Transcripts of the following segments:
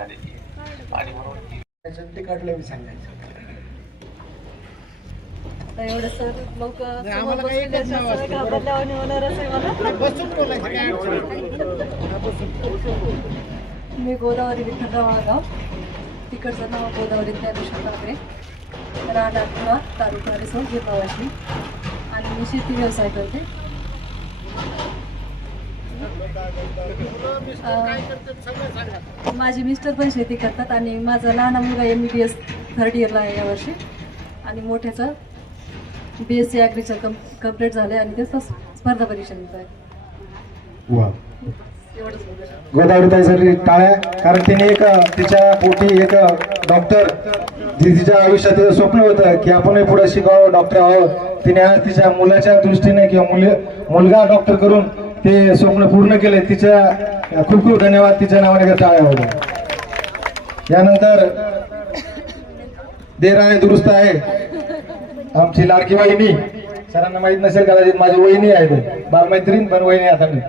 झालेली आहे आणि म्हणून ते काढलं मी सांगायचं एवढं सर लोक घाबरल्यावर होणारच आहे मला. मी गोदावरी विठ्ठलराव आगाव, तिकडचं नाव गोदावरी ज्ञानेश्वर कांबळे, राहणार पुणा, तालुका रिसोड, जिल्हा वाशिम आणि मी शेती व्यवसाय करते. माझे मिस्टर पण शेती करतात आणि माझा लहान मुलगा MBBS 3rd इयरला आहे यावर्षी आणि मोठ्याचं BSc ॲग्रीचं कम्प्लीट झालं आहे आणि त्याचा स्पर्धा परीक्षा देत आहे. वा, गोदावरीताईसाठी टाळ्या, कारण तिने एक तिच्या पोटी एक डॉक्टर तिच्या आयुष्यात तिचं स्वप्न होतं की आपण पुढे शिकावं, डॉक्टर आहोत. तिने आज तिच्या मुलाच्या दृष्टीने किंवा मुलगा डॉक्टर करून ते स्वप्न पूर्ण केले. तिच्या खूप खूप धन्यवाद. तिच्या नावाने टाळ्या होत्या. यानंतर देर आहे दुरुस्त आहे आमची लाडकी वहिनी, सरांना माहित नसेल कदाचित माझी वहिनी आहे, बालमैत्रीण पण वहिनी आता मी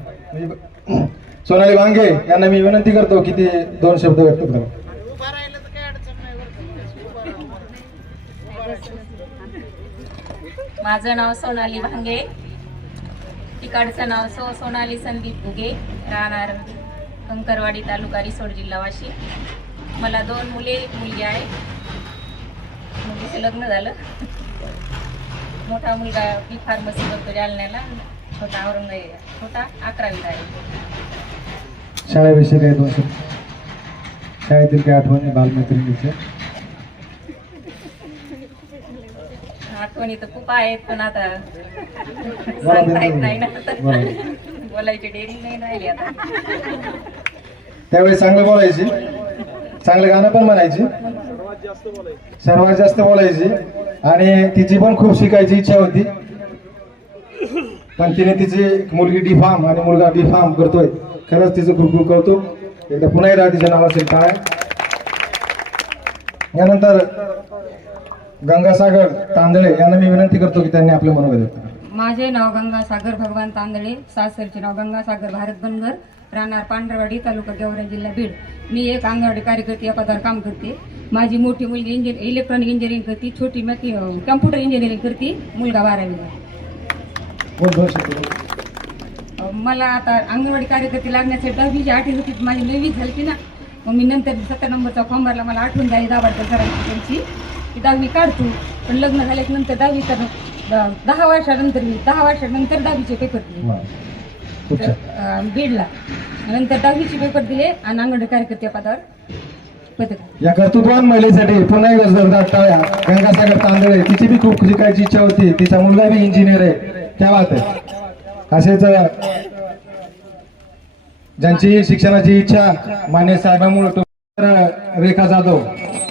सोनाली भांगे यांना मी विनंती करतो की ते 2 शब्द व्यक्त करा. माझं नाव सोनाली भांगे, तिकडचं नाव सोनाली संदीप उगे, राहणार कंकरवाडी, तालुका रिसोड, जिल्हा वाशिम. मला 2 मुलगी आहे. मुलीचं लग्न झालं. मोठा मुलगा बी फार्मसी करतो जालन्याला, छोटा औरंगाबाद, छोटा 11वीला आहे. शाळेविषयी काही 2 शब्द, शाळेतील काही आठवणी बालमैत्रिणीच्या? आठवणी तर खूप आहेत पण आता सांगता येत नाही ना, बोलायची डेअरिंग नाही राहिली आता. त्यावेळी चांगलं बोलायची, चांगलं गाणं पण म्हणायची, सर्वात जास्त बोलायची आणि तिची पण खूप शिकायची इच्छा होती. पण तिने तिची मुलगी D.Pharm आणि मुलगा B.Pharm करतोय. खरंच तिचं खूप खूप कौतुक. एकदा पुन्हा एकदा तिच्या नावाचे टाळ्या. यानंतर गंगासागर तांदळे यांना मी विनंती करतो की त्यांनी आपले मनोगत व्यक्त करावे. माझे नाव गंगासागर भगवान तांदळे, सासरचे नाव गंगासागर भारत बनगर, राहणार पांढरवाडी, तालुका गेवराई, जिल्हा बीड. मी एक अंगणवाडी कार्यकर्ते या पदावर काम करते. माझी मोठी मुलगी इलेक्ट्रॉनिक इंजिनिअरिंग करते, छोटी कम्प्युटर इंजिनिअरिंग करते, मुलगा 12वीला. मला आता अंगणवाडी कार्यकर्ते लागण्यासाठी 10वीची 8वी होती, माझी 9वी झाली ना. मग मी नंतर 7 नंबरचा फॉर्म भरला. मला आठवण झाली दाभाडकर सरांची त्यांची की 10वी काढतो. पण लग्न झाल्यानंतर 10वी तर 10 वर्षानंतर मी 10 वर्षानंतर 10वीचे पेपर दिले बीडला. नंतर 10वीचे पेपर दिले आणि अंगणवाडी कार्यकर्ते पदावर पदक. या कर्तृत्ववान महिलेसाठी पुन्हा एकदा जोरदार टाळ्या. गंगासागर तांदळे, तिची बी खूप शिकायची इच्छा होती, तिचा मुलगा बी इंजिनियर आहे. क्या बात आहे. असेच ज्यांची शिक्षणाची इच्छा मान्य साहेबांमुळे रेखा जाधव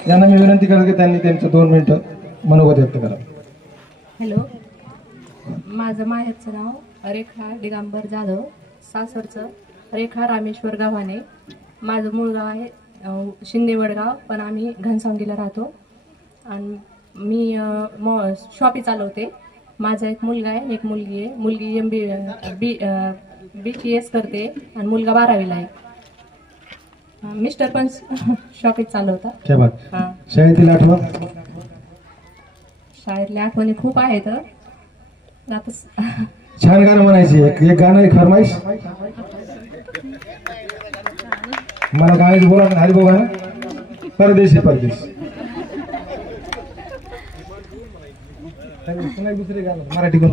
यांना मी विनंती करतो की त्यांनी त्यांचं 2 मिनिटं मनोगत व्यक्त करावं. हॅलो, माझं माहेरचं नाव रेखा दिगंबर जाधव, सासरचं रेखा रामेश्वर गावाने. माझं मूळ गाव आहे शिंदे वडगाव, पण आम्ही घनसावंगीला राहतो आणि मी शॉपी चालवते. माझा एक मुलगा आहे, एक मुलगी आहे. मुलगी BTS करते आणि मुलगा 12वीला आहे. मिस्टर पण शॉपीत चालवतात. हां. शाळेतील आठवण? शाळेतल्या आठवणी खूप आहेत. आता छान गाणं म्हणायची, एक गाणं, एक फरमाईश. मला गाण्याची बोला ना, हरिभाऊ गाणं. परदेश आहे परदेश. दुसरे गाणं मराठी कोण?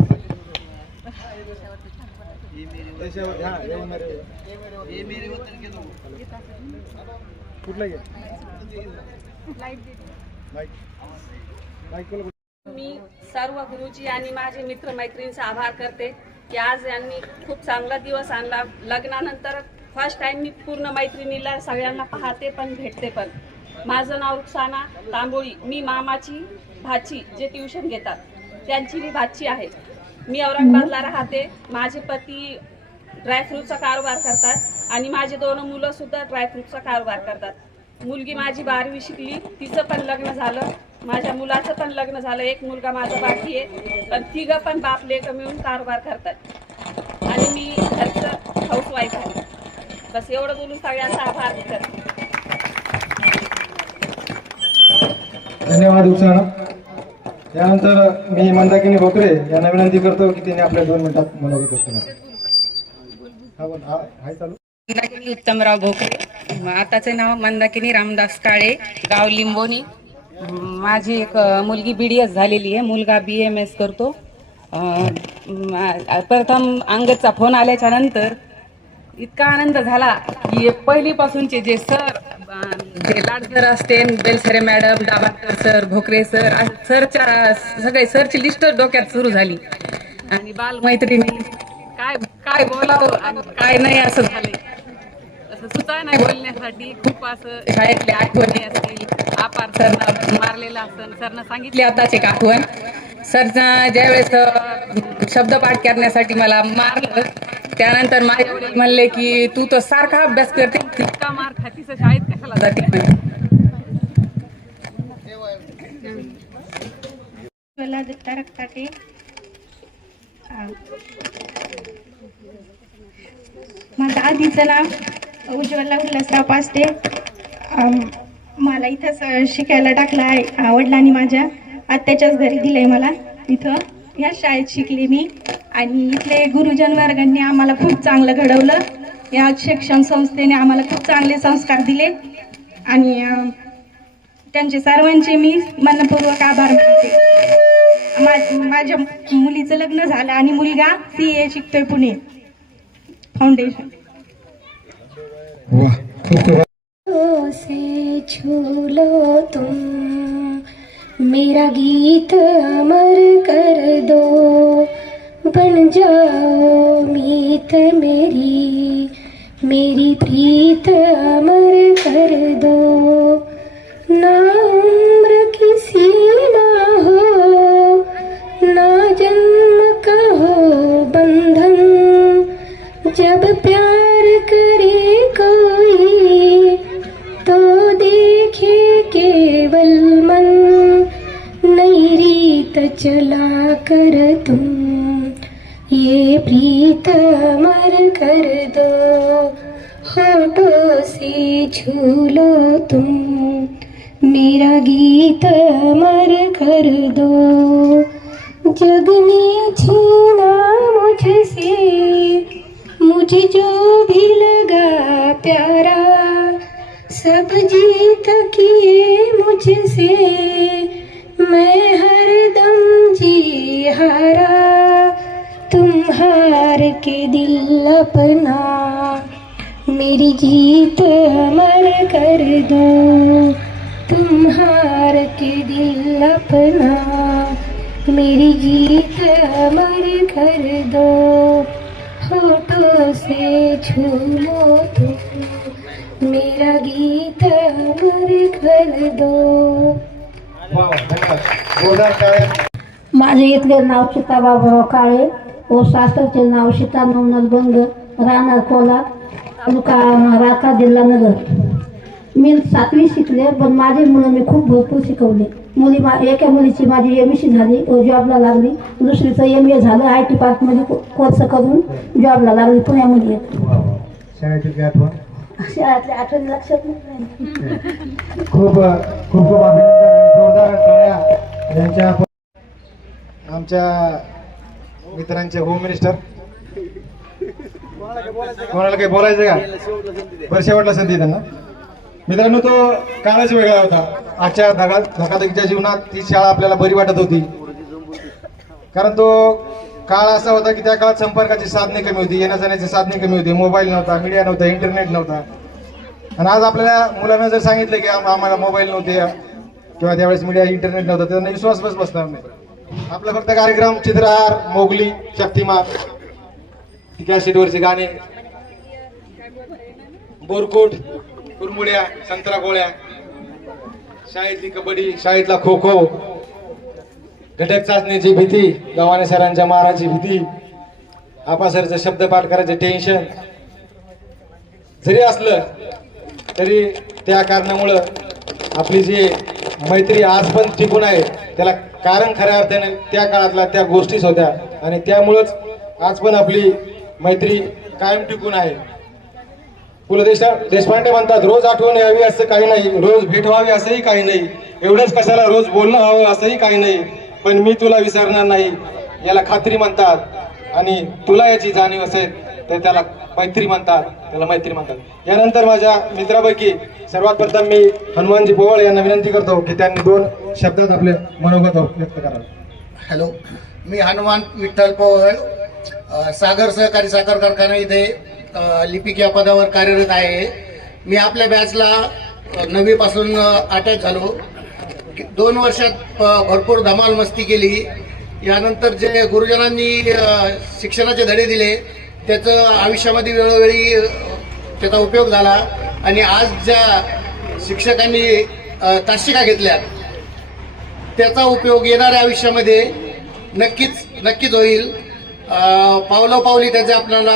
मी सर्व गुरुजी आणि माझे मित्र मैत्रिणींचा आभार करते की आज यांनी खूप चांगला दिवस आणला. लग्नानंतर फर्स्ट टाइम मी पूर्ण मैत्रिणीला सगळ्यांना पाहते पण भेटते पण. माझं नाव रुक्साना तांबोळी. मी मामाची भाची जे ट्युशन घेतात त्यांची मी भाची आहे. मी औरंगाबादला राहते. माझे पती ड्रायफ्रूटचा कारोबार करतात आणि माझे 2 मुलंसुद्धा ड्रायफ्रूटचा कारोबार करतात. मुलगी माझी 12वी शिकली, तिचं पण लग्न झालं. माझ्या मुलाचं पण लग्न झालं. एक मुलगा माझा बाकी आहे. पण 3घं पण बाप लेकं मिळून कारोबार करतात आणि मी घरचं हाऊसवाईफ आहे. बस एवढं बोलून सगळ्यांचा आभार करते. धन्यवाद उत्साह. त्यानंतर मी मंदाकिनी भोकरे यांना विनंती करतो की त्यांनी आपल्या 2 मिनिटात मनोगत व्यक्त करावं. हाय चालू. मंदाकिनी उत्तमराव भोकरे, आताचे नाव मंदाकिनी रामदास काळे, गाव लिंबोनी. माझी एक मुलगी BDS झालेली आहे, मुलगा BMS करतो. प्रथम अंगदचा फोन आल्याच्या नंतर इतका आनंद झाला की पहिलीपासूनचे जे सर, जे लाडसर असते, Belsare madam, Dabakar sir, Bhokare sir, सरच्या सगळे सरची लिस्ट डोक्यात सुरू झाली. आणि बालमैत्रिणी काय काय बोलावं आणि काय नाही असं झालंय, असं सुद्धा नाही बोलण्यासाठी. खूप असं शाळेतल्या आठवणी असतील. आपार सरनं मारलेलं असं सरनं सांगितले आताच एक आठवण. सरनं ज्यावेळेस शब्दपाठ करण्यासाठी मला मारलं, त्यानंतर माझे वडील म्हणले की तू तर सारखा अभ्यास करते, इतका मार खातीस शाळेत कशाला जाते. दत्ता रक्ताटे, माझं आधीचं नाव उज्ज्वला उल्हासराव पास्टे. मला इथंच शिकायला टाकलं आहे वडिलांनी, माझ्या आत्याच्याच घरी दिलंय मला. इथं या शाळेत शिकले मी आणि इथले गुरुजन वर्गांनी आम्हाला खूप चांगलं घडवलं. या शिक्षण संस्थेने आम्हाला खूप चांगले संस्कार दिले आणि त्यांचे सर्वांचे मी मनपूर्वक आभार मानते. माझ्या मुलीचं लग्न झालं आणि मुलगा CA शिकतोय पुणे फाउंडेशन. से छू लो तुम, मेरा गीत अमर कर दो, बन जाओ मीत मेरी, मेरी प्रीत अमर कर दो. ना उम्र किसी ना हो, ना जन्म का हो बंधन, जब प्यार करे कोई तो देखे केवल मन, नई रीत चला कर तुम, ये प्रीत अमर कर दो. होठों से छू लो तुम, मेरा गीत अमर कर दो. जग ने छीना मुझसे मुझे जो भी लगा प्यारा, सब जीत किए मुझसे, मैं हरदम जी हारा. तुम हार के दिल अपना, मेरी जीत अमर कर दो. तुम हार के दिल अपना, मेरी जीत अमर कर दो. होठों से छू लो तुम, मेरा गीत अमर कर दो. माझे इथले नाव सीता बाबूराव काळे व सासरचे नाव सीता नवनाथ बंग, राहणार कोल्हार, तालुका राता, जिल्हा नगर. मी 7वी शिकले, पण माझे मुलं मी खूप भरपूर शिकवले. एका मुलीची माझी MSc झाली व जॉबला लागली, दुसरीचं MA झालं. IT पार्कमध्ये कोर्स करून जॉबला लागली पुण्यामध्ये. शाळेतील आठवण, शाळेतल्या आठवणी लक्षात नाही. खूप खूप खूप अभिनंदन. जोरदार टाळ्या यांच्या. आमच्या मित्रांचे होम मिनिस्टर, कोणाला काही बोलायचं का? बरं, शेवटला संधी त्यांना. मित्रांनो, तो काळच वेगळा होता. आजच्या धकाधकीच्या जीवनात ती शाळा आपल्याला बरी वाटत होती, कारण तो काळ असा होता की त्या काळात संपर्काची साधने कमी होती, येण्या जाण्याची साधने कमी होती, मोबाईल नव्हता, मीडिया नव्हता, इंटरनेट नव्हता. आणि आज आपल्याला मुलांना जर सांगितलं की आम्हाला मोबाईल नव्हते किंवा त्यावेळेस मीडिया इंटरनेट नव्हतं, तर त्यांना विश्वास बसणार नाही. आपला फक्त कार्यक्रम चित्रहार, मोगली, शक्तिमान, कॅसेटवरचे गाणे, बोरकोट, कुरमुड्या, संत्रा गोळ्या, शाळेतली कबड्डी, शाळेतला खो खो, घटक चाचणीची भीती, गव्हाणे सरांच्या माराची भीती, आपासरचं शब्दपाठ करायचं टेन्शन जरी असलं तरी त्या कारणामुळं आपली जी मैत्री आज पण टिकून आहे त्याला कारण खऱ्या अर्थाने त्या काळातल्या त्या गोष्टीच होत्या आणि त्यामुळंच आज पण आपली मैत्री कायम टिकून आहे. पु ल देशपांडे म्हणतात, रोज आठवण यावी असं काही नाही, रोज भेट व्हावी असंही काही नाही, एवढंच कशाला रोज बोलणं हवं असंही काही नाही, पण मी तुला विसरणार नाही याला खात्री म्हणतात. आणि तुला याची जाणीव असेल तर त्याला मैत्री म्हणतात, त्याला मैत्री म्हणतात. यानंतर माझ्या मित्रापैकी सर्वात प्रथम मी हनुमानजी पोवळ यांना विनंती करतो की त्यांनी 2 शब्दात आपले मनोगत व्यक्त करावे. हॅलो, मी हनुमान विठ्ठल पोवळ, सागर सहकारी साखर कारखाना इथे लिपिक या पदावर कार्यरत आहे. मी आपल्या बॅचला 9वी पासून अटॅच झालो. 2 वर्षात भरपूर धमाल मस्ती केली. यानंतर जे गुरुजनांनी शिक्षणाचे धडे दिले त्याचं आयुष्यामध्ये वेळोवेळी त्याचा उपयोग झाला. आणि आज ज्या शिक्षकांनी तासिका घेतल्या त्याचा उपयोग येणाऱ्या आयुष्यामध्ये नक्कीच होईल. पावलोपावली त्याचे आपल्याला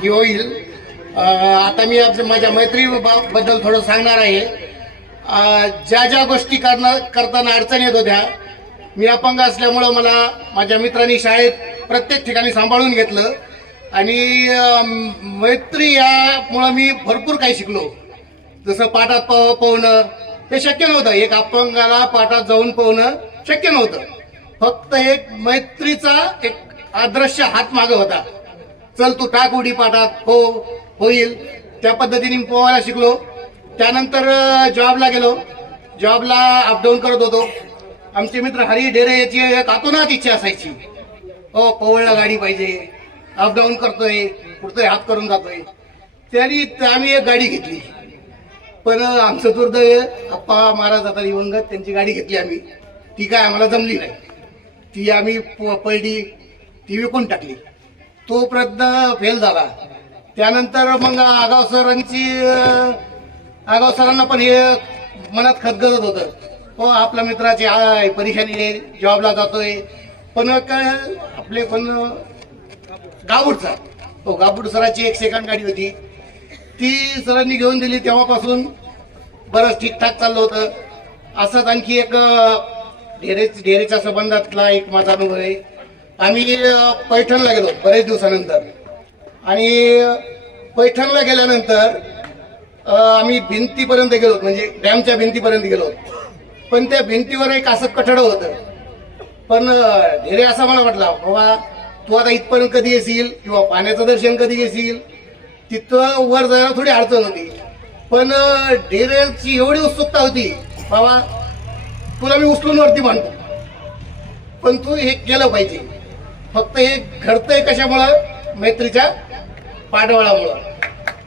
ही होईल. आता मी माझ्या मैत्रीबद्दल थोडं सांगणार आहे. ज्या गोष्टी करताना अडचण येत होत्या, मी अपंग असल्यामुळं मला माझ्या मित्रांनी शाळेत प्रत्येक ठिकाणी सांभाळून घेतलं आणि मैत्री यामुळं मी भरपूर काही शिकलो. जसं पाठात पोहणं हे शक्य नव्हतं, एक अपंगाला पाठात जाऊन पोहणं शक्य नव्हतं. फक्त एक मैत्रीचा एक अदृश्य हात मागे होता. चल तू टाक उडी पाठात, होईल. त्या पद्धतीने पोहायला शिकलो. त्यानंतर जॉबला गेलो. जॉबला अपडाऊन करत होतो. आमचे मित्र हरी ढेरे याची एक आतोनात इच्छा असायची, हो पोवळला गाडी पाहिजे, अपडाऊन करतोय, कुठतोय हात करून जातोय. तरी आम्ही एक गाडी घेतली. पण आमचं दुर्दैव, अप्पा महाराज आता दिवंगत, त्यांची गाडी घेतली आम्ही. ती काय आम्हाला जमली नाही. ती आम्ही पडली, ती विकून टाकली. तो प्रयत्न फेल झाला. त्यानंतर मग आगाव सरांना पण हे मनात खदगदत होतं, हो आपला मित्राची आहे परीक्षाने आहे, जॉबला जातोय. पण काय आपले पण गाबूडचा, हो गाबूड सराची एक सेकंड गाडी होती, ती सरांनी घेऊन दिली. तेव्हापासून बरंच ठीकठाक चाललं होतं. असंच आणखी एक ढेरेच्या संबंधातला एक माझा अनुभव आहे. आम्ही पैठणला गेलो बरेच दिवसानंतर. आणि पैठणला गेल्यानंतर आम्ही भिंतीपर्यंत गेलो, म्हणजे डॅमच्या भिंतीपर्यंत गेलो. पण त्या भिंतीवर एक असं कठडं होतं. पण ढेरे असा मला वाटला, बाबा तू आता इथपर्यंत कधी येशील किंवा पाण्याचं दर्शन कधी घेशील. तिथं वर जायला थोडी अडचण होती. पण ढेरेची एवढी उत्सुकता होती, बाबा तुला मी उचलून वरती बांधतो, पण तू हे केलं पाहिजे. फक्त हे घडतंय कशामुळं, मैत्रीच्या पाठबळामुळं.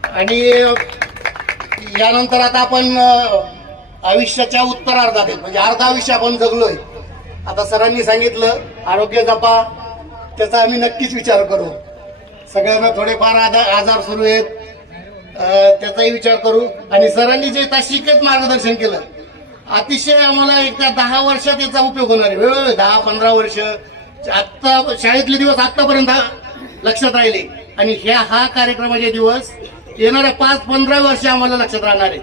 आणि यानंतर आता आपण आयुष्याच्या उत्तरार्धात, म्हणजे अर्धा आयुष्य आपण जगलोय. आता सरांनी सांगितलं आरोग्य जपा, त्याचा आम्ही नक्कीच विचार करू. सगळ्यांना थोडेफार आजार सुरू आहेत, त्याचाही विचार करू. आणि सरांनी जे तासिकेत मार्गदर्शन केलं, अतिशय आम्हाला एकदा 10 वर्षात याचा उपयोग होणार आहे. वेळोवेळी 10-15 वर्ष आत्ता शाळेतले दिवस आतापर्यंत लक्षात राहिले. आणि हा कार्यक्रमाचे दिवस येणाऱ्या 5-15 वर्ष आम्हाला लक्षात राहणार आहे.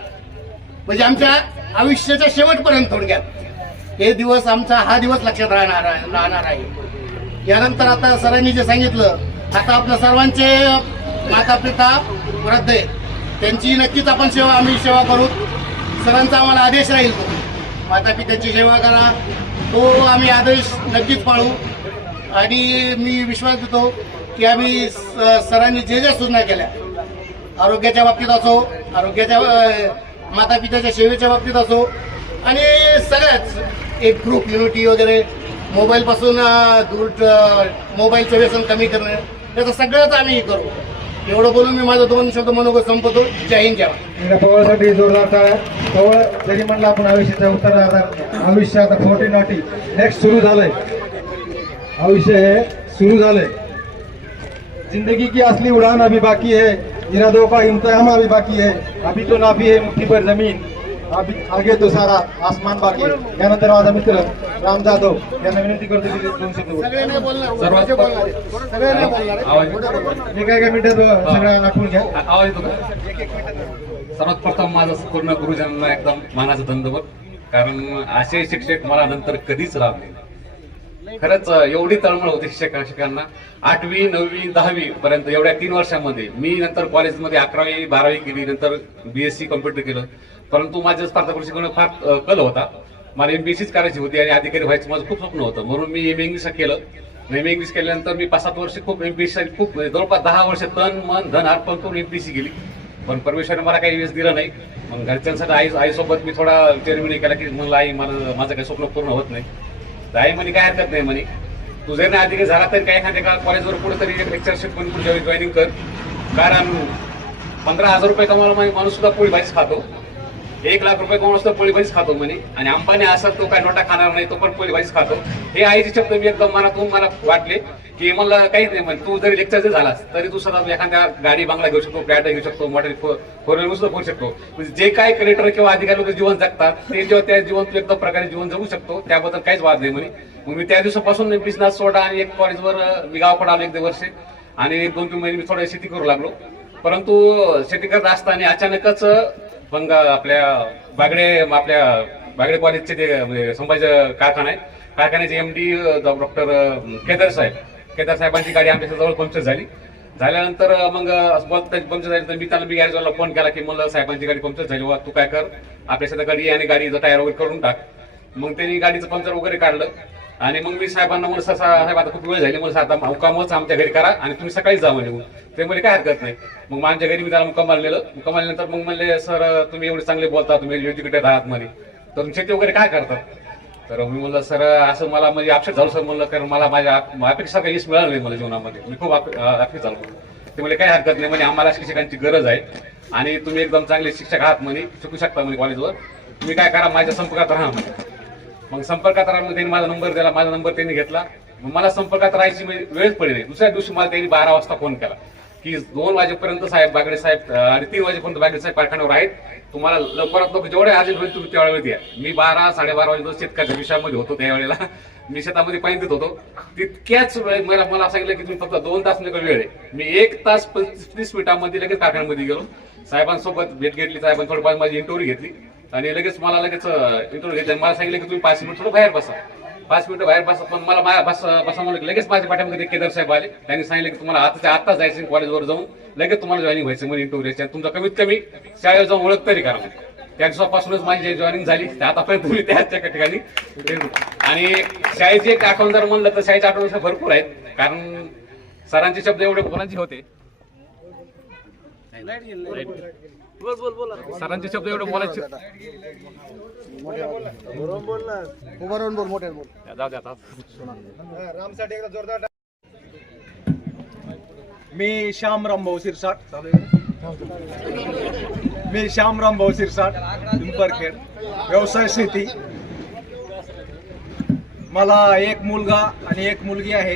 म्हणजे आमच्या आयुष्याच्या शेवटपर्यंत थोडक्यात हे दिवस, हा दिवस लक्षात राहणार आहे. यानंतर आता सरांनी जे सांगितलं, आता आपल्या सर्वांचे माता पिता वृद्ध आहेत, त्यांची नक्कीच आपण आम्ही सेवा करू. सरांचा आम्हाला आदेश राहील, तो माता पित्याची सेवा करा, तो आम्ही आदेश नक्कीच पाळू. आणि मी विश्वास देतो की आम्ही सरांनी जे सूचना केल्या, आरोग्याच्या बाबतीत असो, माता पित्याच्या सेवेच्या बाबतीत असो, आणि सगळ्याच एक ग्रुप युनिटी वगैरे, मोबाईलपासून दूर, मोबाईलचं व्यसन कमी करणं, त्याचं सगळंच आम्ही करू. एवढं बोलून मी माझं 2 शब्द मनोगत संपवतो. जय हिंद, जय महाराष्ट्र. पवळसाठी जोरदार टाळ्या. पवळ जरी म्हणलं आपण आयुष्याच्या उत्तरार्धात, आयुष्य आता 40 नेक्स्ट सुरू झालंय. आयुष्य हे सुरू झालंय. जिंदगी की असली उड़ान अभी बाकी है, इरादों का इम्तिहान अभी बाकी है, अभी तो नाफी है मुट्ठी पर जमीन, अभी आगे तो सारा आसमान बाकी है. यानंतर माझा मित्र राम जाधव यांना विनंती करतो की 2 शब्द बोला. मी काय मिनिटात सगळं आठवून घ्या. आवाज येतो का? सर्वात प्रथम माझं पूर्ण गुरुजनांना एकदम मानाचा धन्यवाद. कारण असे शिक्षक मला नंतर कधीच लाभले. खरंच एवढी तळमळ होती शिक्षकांना. 8वी 9वी 10वी पर्यंत एवढ्या 3 वर्षांमध्ये. मी नंतर कॉलेजमध्ये 11वी 12वी केली, नंतर BSc कम्प्युटर केलं. परंतु माझ्या स्पर्धा परीक्षा फार कल होता. मला MPSCच करायची होती आणि अधिकारी व्हायचं माझं खूप स्वप्न होतं, म्हणून मी MA इंग्लिश केलं. MA इंग्लिश केल्यानंतर मी 5-7 वर्ष खूप MPSC खूप जवळपास 10 वर्ष तन मन धन अर्पण करून MPSC केली, पण परमेश्वराने मला काही वेळेस दिलं नाही. मग घरच्यांसाठी आईसोबत मी थोडा विचार केला की मला आई माझं काही स्वप्न पूर्ण होत नाही. तर आई म्हणे काय हरकत नाही म्हणे, तू जर नाही अधिकारी झाला तरी काय एखाद्या कॉलेजवर कुठेतरी लेक्चरशिप पण पुढच्या वेळी जॉईनिंग कर, कारण 15,000 रुपये कमावला माणूस सुद्धा पोळी भाजीच खातो, 1 लाख रुपये कमावला सुद्धा पोळी भाजीच खातो म्हणे, आणि अंबानी असेल तो काय नोटा खाणार नाही, तो पण पोळी भाजीच खातो. हे आईचे शब्द मी एकदम मनातून मला वाटले की मला काहीच नाही म्हणे, तू जरी लेक्चर जर झालास तरी तू स्वतः एखाद्या गाडी बंगला घेऊ शकतो, फ्लॅट घेऊ शकतो, मोटर 4 सुद्धा करू शकतो. म्हणजे जे काय कलेक्टर किंवा अधिकारी लोक जीवन जगतात ते जेव्हा त्या जीवन तू एकदम प्रकारे जीवन जगू शकतो, त्याबद्दल काहीच वाद नाही म्हणे. मग मी त्या दिवसापासून बिझनेस सोडा आणि एक कॉलेजवर मी गावाकडे आलो 1-2 वर्ष, आणि 2-3 महिने मी थोडं शेती करू लागलो. परंतु शेती करत असताना अचानकच मग आपल्या बागडे कॉलेजचे ते संभाजी कारखान्याचे MD डॉक्टर केदार साहेबांची गाडी आमच्या जवळ पंक्चर झाल्यानंतर मग पंक्चर झाली तर मी त्यांना गॅरेजवाला फोन केला की मला साहेबांची गाडी पंक्चर झाली, तू काय कर आपल्या शेतात गाडी आणि गाडीचं टायर वगैरे करून टाक. मग त्यांनी गाडीचं पंक्चर वगैरे काढलं, आणि मग मी साहेबांना म्हणलं साहेब आता खूप वेळ झाली, मला आता मुक्कामच आमच्या घरी करा आणि तुम्ही सकाळीच जा म्हणे. ते म्हणजे काय हरकत नाही. मग आमच्या घरी मी त्याला मुक्कामाला मग म्हणले सर तुम्ही एवढे चांगले बोलता, तुम्ही एज्युकेटेड आहात म्हणे, तर तुम्ही शेती वगैरे काय करतात. तर मी म्हणलं सर असं मला म्हणजे अपसेट झालं सर, म्हणलं कारण मला माझ्या अपेक्षा काही यश मिळालं नाही मला जीवनामध्ये, मी खूप अपसेट झालो. ते म्हणजे काय हरकत नाही म्हणे, आम्हाला शिक्षकांची गरज आहे आणि तुम्ही एकदम चांगले शिक्षक आहात म्हणे, शिकू शकता म्हणे कॉलेजवर, तुम्ही काय करा माझ्या संपर्कात राहा म्हणे. मग संपर्कात राहून त्यांनी माझा नंबर दिला, माझा नंबर त्यांनी घेतला. मग मला संपर्कात राहायची वेळच पडली नाही. दुसऱ्या दिवशी मला त्यांनी 12 वाजता फोन केला की 2 वाजेपर्यंत बागडे साहेब आणि 3 वाजेपर्यंत बागडे साहेब कारखान्यावर आहेत, तुम्हाला लवकरात लवकर जेवढे अर्जंट होईल तुम्ही त्यावेळेस या. मी 12-12:30 वाजेपर्यंत शेतकऱ्याच्या विषयामध्ये होतो, त्यावेळेला मी शेतामध्ये पाणी देत होतो. तितक्याच वेळ मला सांगितलं की तुम्ही फक्त 2 तास वेळ आहे. मी 1 तास 35 मिनिटांमध्ये लगेच कारखान्यामध्ये गेलो, साहेबांसोबत भेट घेतली, साहेबांनी थोडीफार माझी इंटरव्ह्यू घेतली आणि लगेच इंटरव्ह्यू घेतला. मला सांगितलं की तुम्ही 5 मिनिट थोडं बाहेर बसा, 5 मिनिटं बाहेर बसा. पण मला बसा म्हणलं, लगेच माझ्या पाठीमध्ये केदार साहेब आले, त्यांनी सांगितलं की तुम्हाला आता जायचं कॉलेजवर जाऊन लगेच तुम्हाला जॉईनिंग व्हायचं म्हणजे इंटरव्ह्यू, तुमचा कमीत कमी शाळेत जाऊन ओळख तरी करा. त्या दिवसापासूनच माझी जॉईनिंग झाली, आतापर्यंत तुम्ही त्याच ठिकाणी. आणि शाळेचे एक आठवण जर म्हणलं तर शाळेचे आठवण भरपूर आहेत, कारण सरांचे शब्द एवढे बोलांचे होते, सरांचे शब्द एवढे बोलायचे मी श्यामराम भाऊ शिरसाट पिंपरखेड, व्यवसाय शेती. मला एक मुलगा आणि एक मुलगी आहे,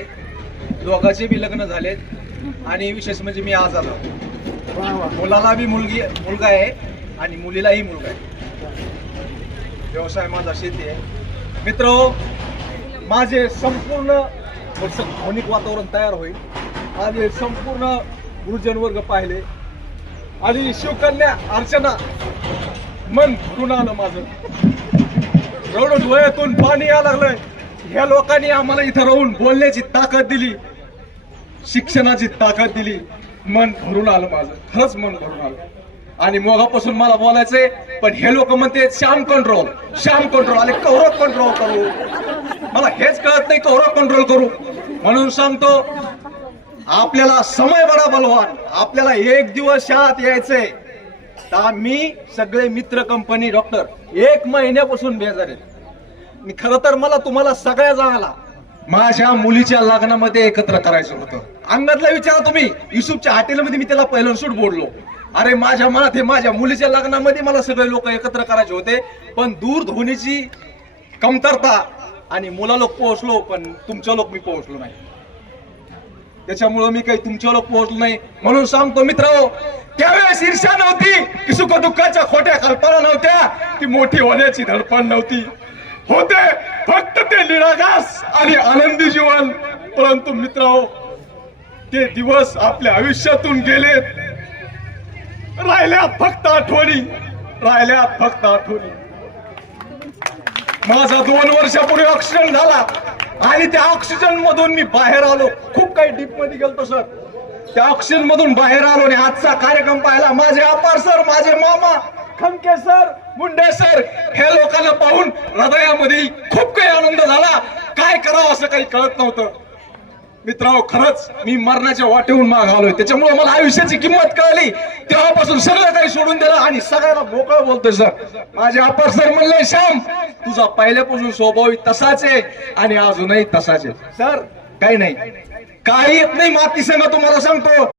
दोघांचे बी लग्न झालेत आणि विशेष म्हणजे मी आज आलो. मुलाला बी मुलगा आहे आणि मुलीलाही मुलगा आहे. व्यवसाय माझा शेती आहे. मित्र, माझे संपूर्ण भावनिक वातावरण तयार होईल आणि संपूर्ण गुरुजन वर्ग पाहिले आणि शिवकन्या अर्चना मन भरून आलं माझं, रडून डोळ्यातून पाणी यायला लागलंय. ह्या लोकांनी आम्हाला इथं राहून बोलण्याची ताकद दिली, शिक्षणाची ताकद दिली, मन भरून आलं माझं, खरंच मन भरून आलं. आणि मोगापासून मला बोलायचंय, पण हे लोक म्हणते श्याम कंट्रोल आले, कौरव कंट्रोल करू. मला हेच कळत नाही, कौरव कंट्रोल करू. म्हणून सांगतो, आपल्याला समय बडा बलवान, आपल्याला 1 दिवस शाळेत यायचंय. तर मी सगळे मित्र कंपनी डॉक्टर 1 महिन्यापासून बेजार आहेत. मी खरं तर मला तुम्हाला सगळ्या जणाला माझ्या मुलीच्या लग्नामध्ये एकत्र करायचं होतं. अंगातला विचारा तुम्ही, युसुफच्या हॉटेलमध्ये मी त्याला पहिलं शूट बोललो. अरे माझ्या मनात हे माझ्या मुलीच्या लग्नामध्ये मला सगळे लोक एकत्र करायचे होते, पण दूरध्वनीची कमतरता आणि मुला लोक पोहोचलो, पण तुमच्या लोक मी पोहोचलो नाही. त्याच्यामुळं मी काही तुमच्या लोक पोहोचलो नाही. म्हणून सांगतो मित्रांनो, त्यावेळेस ईर्ष्या नव्हती, की सुख दुःखाच्या खोट्या कल्पना नव्हत्या, की मोठी होण्याची धडपड नव्हती, होते फक्त ते निरागस आणि आनंदी जीवन. परंतु मित्रांनो, ते दिवस आपल्या आयुष्यातून गेलेत. राहिल्यात फक्त आठवणी. माझा 2 वर्षापूर्वी ऑक्सिजन झाला आणि त्या ऑक्सिजन मधून मी बाहेर आलो. खूप काही डीप मध्ये गेलतो सर, त्या ऑक्सिजन मधून बाहेर आलो आणि आजचा कार्यक्रम पाहिला. माझे अपार सर, माझे मामा खमके सर, मुंडे सर, हे लोकांना पाहून हृदयामध्ये खूप काही आनंद झाला. काय करावं असं काही कळत नव्हतं. मित्रांनो, खरंच मी मरणाच्या वाटेहून माग आलोय. त्याच्यामुळे मला आयुष्याची किंमत कळली. तेव्हापासून सगळं काही सोडून दिलं आणि सगळ्यांना मोकळं बोलतोय. सर, माझे अप्पर सर म्हणले, श्याम तुझा पहिल्यापासून स्वभाव तसाच आहे आणि अजूनही तसाच आहे. सर काही नाही, काही येत नाही माती संग, तुम्हाला सांगतो.